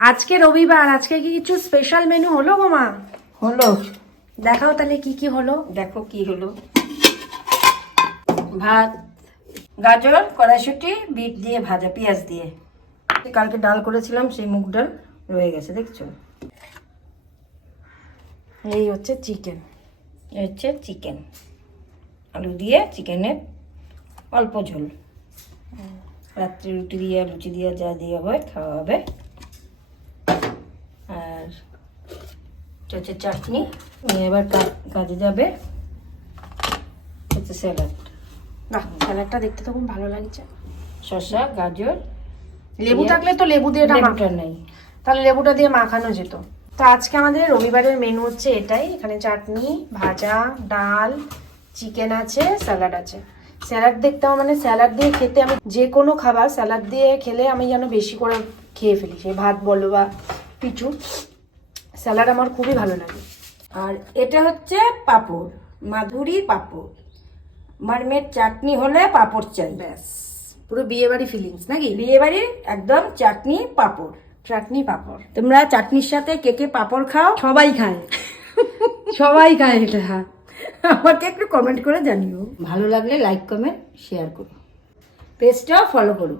আজকে রবিবার, আজকে কি কিছু স্পেশাল মেনু হলো গো মা? হলো। দেখাও তাহলে কি কি হলো। দেখো কি হলো। ভাত, গাজর, কড়াইশুঁটি, বিট দিয়ে ভাজা, পেঁয়াজ দিয়ে। কালকে ডাল করেছিলাম, সেই মুগ ডাল রয়ে গেছে, দেখছো। এই হচ্ছে চিকেন। এই হচ্ছে চিকেন, আলু দিয়ে চিকেনের অল্প ঝোল। রাত্রে রুটি দিয়ে লুচি দিয়ে যা দিয়ে হয় খাওয়া হবে। আর এটা হচ্ছে চাটনি। এবার কাজে যাবে। হচ্ছে স্যালাড, বাহ, স্যালাডটা দেখতে তো খুব ভালো লাগছে। শসা, গাজর, লেবু থাকলে তো লেবু দিয়ে লেবুটা নেই। তাহলে লেবুটা দিয়ে মাখানো যেত। তো আজকে আমাদের রবিবারের মেনু হচ্ছে এটাই। এখানে চাটনি, ভাজা, ডাল, চিকেন আছে, স্যালাড আছে। স্যালাড দেখতে আমার মানে স্যালাড দিয়ে খেতে, আমি যে কোনো খাবার স্যালাড দিয়ে খেলে আমি যেন বেশি করে খেয়ে ফেলি, সে ভাত বলো বা কিছু, স্যালাড আমার খুবই ভালো লাগে। আর এটা হচ্ছে পাঁপড়, মাধুরী পাঁপড়। আমার মেয়ের চাটনি হলে পাঁপড় চাই। ব্যাস, পুরো বিয়ে বাড়ি ফিলিংস নাকি? বিয়ে বাড়ির একদম চাটনি পাঁপড়। চাটনি পাঁপড়। তোমরা চাটনির সাথে কে কে পাঁপড় খাও সবাই খায়, সবাই খায় এটা। আমাকে একটু কমেন্ট করে জানিও। ভালো লাগলে লাইক, কমেন্ট, শেয়ার করো, পেজটাও ফলো করো।